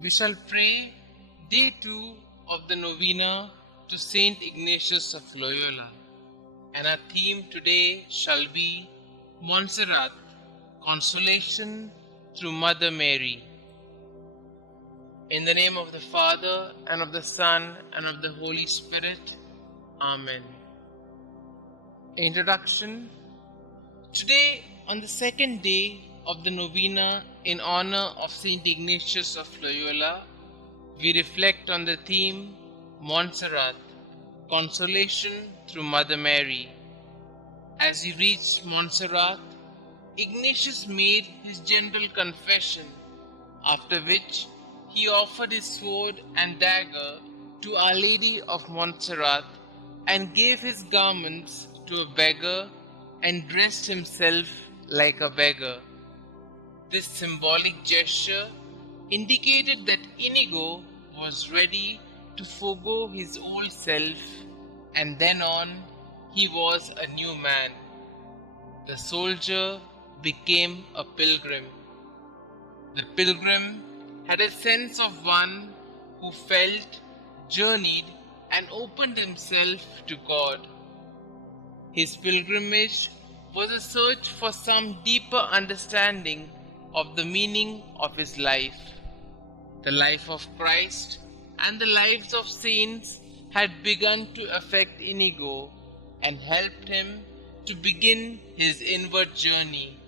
We shall pray day 2 of the Novena to St Ignatius of Loyola, and our theme today shall be Montserrat, Consolation through Mother Mary. In the name of the Father, and of the Son, and of the Holy Spirit. Amen. Introduction. Today, on the second day of the Novena in honor of St Ignatius of Loyola, we reflect on the theme Montserrat, Consolation through Mother Mary. As he reached Montserrat, Ignatius made his general confession, after which he offered his sword and dagger to Our Lady of Montserrat and gave his garments to a beggar and dressed himself like a beggar. This symbolic gesture indicated that Inigo was ready to forego his old self, and then on he was a new man. The soldier became a pilgrim. The pilgrim had a sense of one who felt, journeyed, and opened himself to God. His pilgrimage was a search for some deeper understanding of the meaning of his life. The life of Christ and the lives of saints had begun to affect Inigo and helped him to begin his inward journey.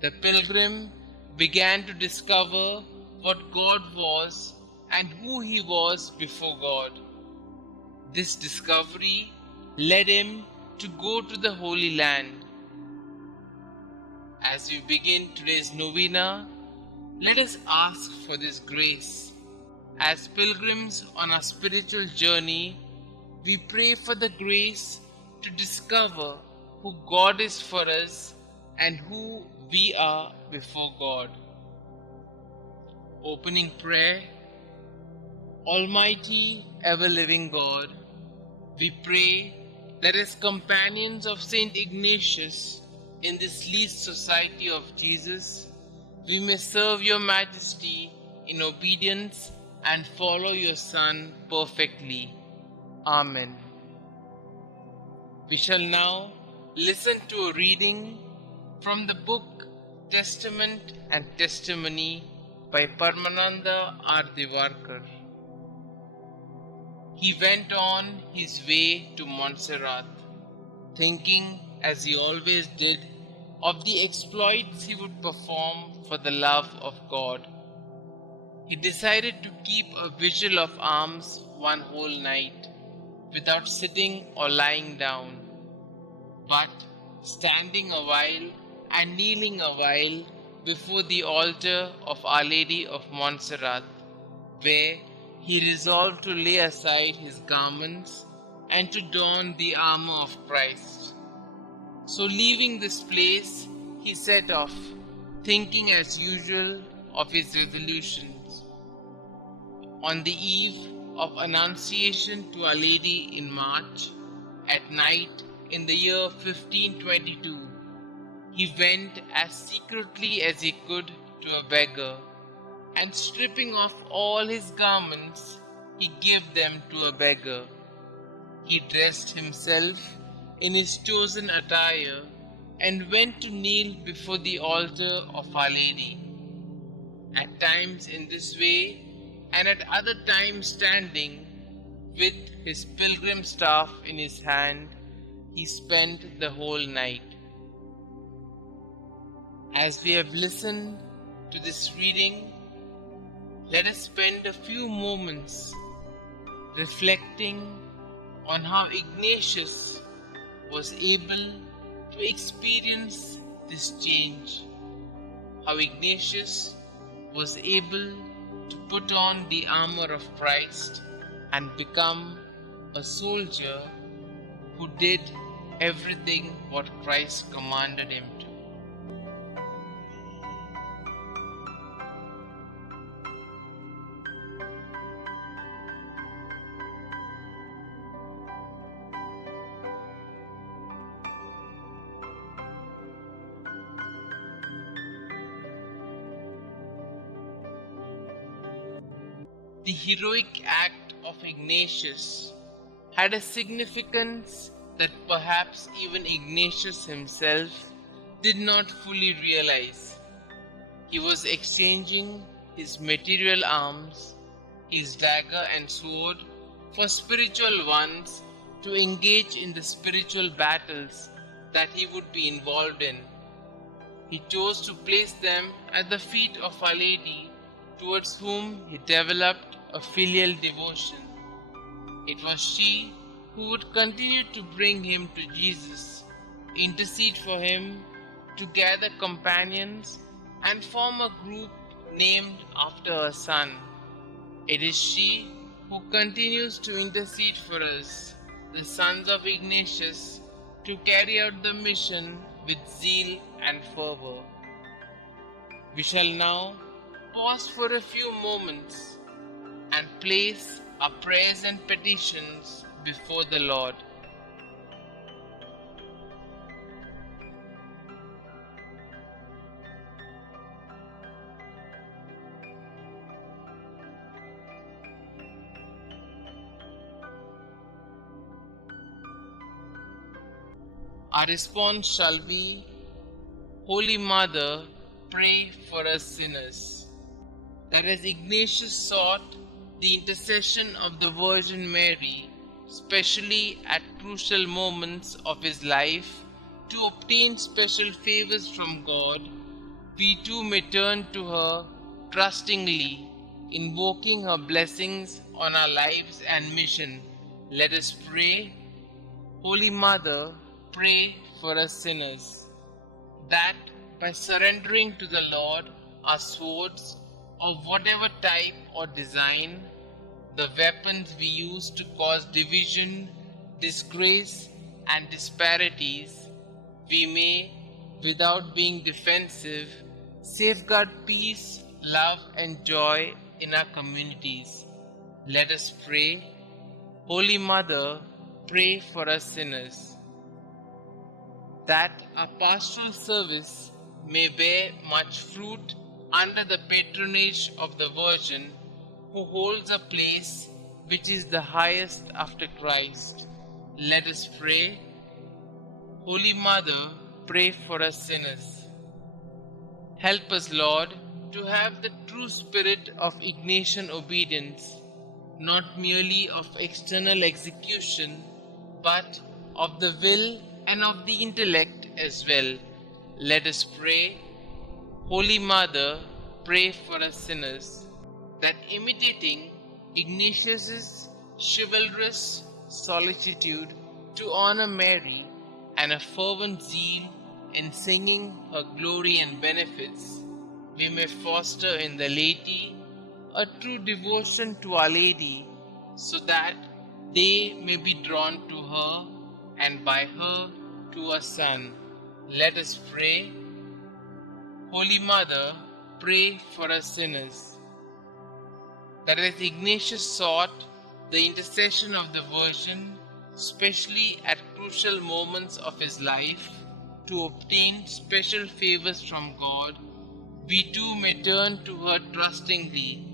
The pilgrim began to discover what God was and who he was before God. This discovery led him to go to the Holy Land. As we begin today's novena, let us ask for this grace. As pilgrims on our spiritual journey, we pray for the grace to discover who God is for us and who we are before God. Opening prayer. Almighty, ever-living God, we pray that as companions of St Ignatius in this least society of Jesus, we may serve your majesty in obedience and follow your Son perfectly. Amen. We shall now listen to a reading from the book Testament and Testimony by Paramananda R. Divarkar. He went on his way to Montserrat, thinking, as he always did, of the exploits he would perform for the love of God. He decided to keep a vigil of alms one whole night, without sitting or lying down, but standing a while and kneeling a while before the altar of Our Lady of Montserrat, where he resolved to lay aside his garments and to don the armor of Christ. So leaving this place, he set off, thinking as usual of his resolutions. On the eve of Annunciation to Our Lady in March, at night in the year 1522, he went as secretly as he could to a beggar, and stripping off all his garments, he gave them to a beggar. He dressed himself in his chosen attire and went to kneel before the altar of Our Lady. At times in this way, and at other times standing, with his pilgrim staff in his hand, he spent the whole night. As we have listened to this reading, let us spend a few moments reflecting on how Ignatius was able to experience this change, how Ignatius was able to put on the armor of Christ and become a soldier who did everything what Christ commanded him to. The heroic act of Ignatius had a significance that perhaps even Ignatius himself did not fully realize. He was exchanging his material arms, his dagger and sword, for spiritual ones to engage in the spiritual battles that he would be involved in. He chose to place them at the feet of Our Lady, towards whom he developed a filial devotion. It was she who would continue to bring him to Jesus, intercede for him, to gather companions, and form a group named after her son. It is she who continues to intercede for us, the sons of Ignatius, to carry out the mission with zeal and fervor. We shall now pause for a few moments and place our prayers and petitions before the Lord. Our response shall be, Holy Mother, pray for us sinners. That as Ignatius sought the intercession of the Virgin Mary, especially at crucial moments of his life, to obtain special favors from God, we too may turn to her trustingly, invoking her blessings on our lives and mission. Let us pray. Holy Mother, pray for us sinners, that by surrendering to the Lord our swords of whatever type or design, the weapons we use to cause division, disgrace, and disparities, we may, without being defensive, safeguard peace, love, and joy in our communities. Let us pray. Holy Mother, pray for us sinners, that our pastoral service may bear much fruit under the patronage of the Virgin, who holds a place which is the highest after Christ. Let us pray. Holy Mother, pray for us sinners. Help us, Lord, to have the true spirit of Ignatian obedience, not merely of external execution, but of the will and of the intellect as well. Let us pray. Holy Mother, pray for us sinners, that imitating Ignatius's chivalrous solicitude to honor Mary and a fervent zeal in singing her glory and benefits, we may foster in the laity a true devotion to Our Lady, so that they may be drawn to her and by her to her Son. Let us pray. Holy Mother, pray for us sinners, that as Ignatius sought the intercession of the Virgin, especially at crucial moments of his life, to obtain special favors from God, we too may turn to her trustingly,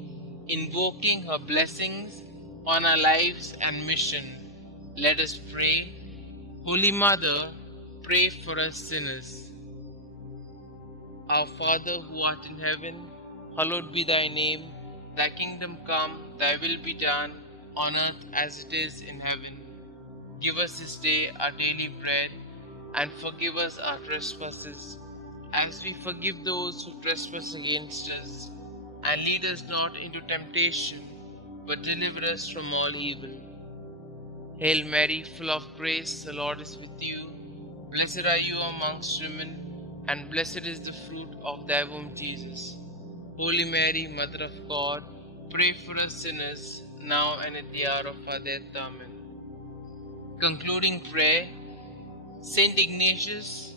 invoking her blessings on our lives and mission. Let us pray. Holy Mother, pray for us sinners. Our Father who art in heaven, hallowed be thy name. Thy kingdom come, thy will be done, on earth as it is in heaven. Give us this day our daily bread, and forgive us our trespasses, as we forgive those who trespass against us. And lead us not into temptation, but deliver us from all evil. Hail Mary, full of grace, the Lord is with you. Blessed are you amongst women, and blessed is the fruit of thy womb, Jesus. Holy Mary, Mother of God, pray for us sinners, now and at the hour of our death. Amen. Concluding prayer. St Ignatius,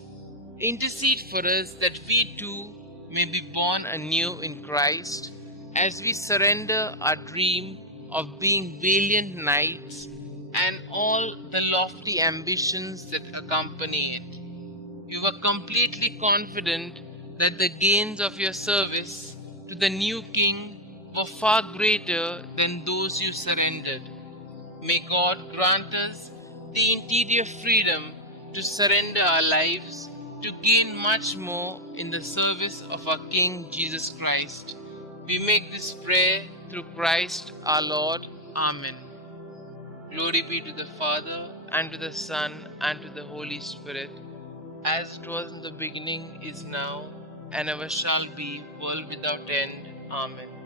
intercede for us that we too may be born anew in Christ, as we surrender our dream of being valiant knights and all the lofty ambitions that accompany it. We were completely confident that the gains of your service to the new King were far greater than those you surrendered. May God grant us the interior freedom to surrender our lives to gain much more in the service of our King Jesus Christ. We make this prayer through Christ our Lord. Amen. Glory be to the Father, and to the Son, and to the Holy Spirit, as it was in the beginning, is now, and ever shall be, world without end. Amen.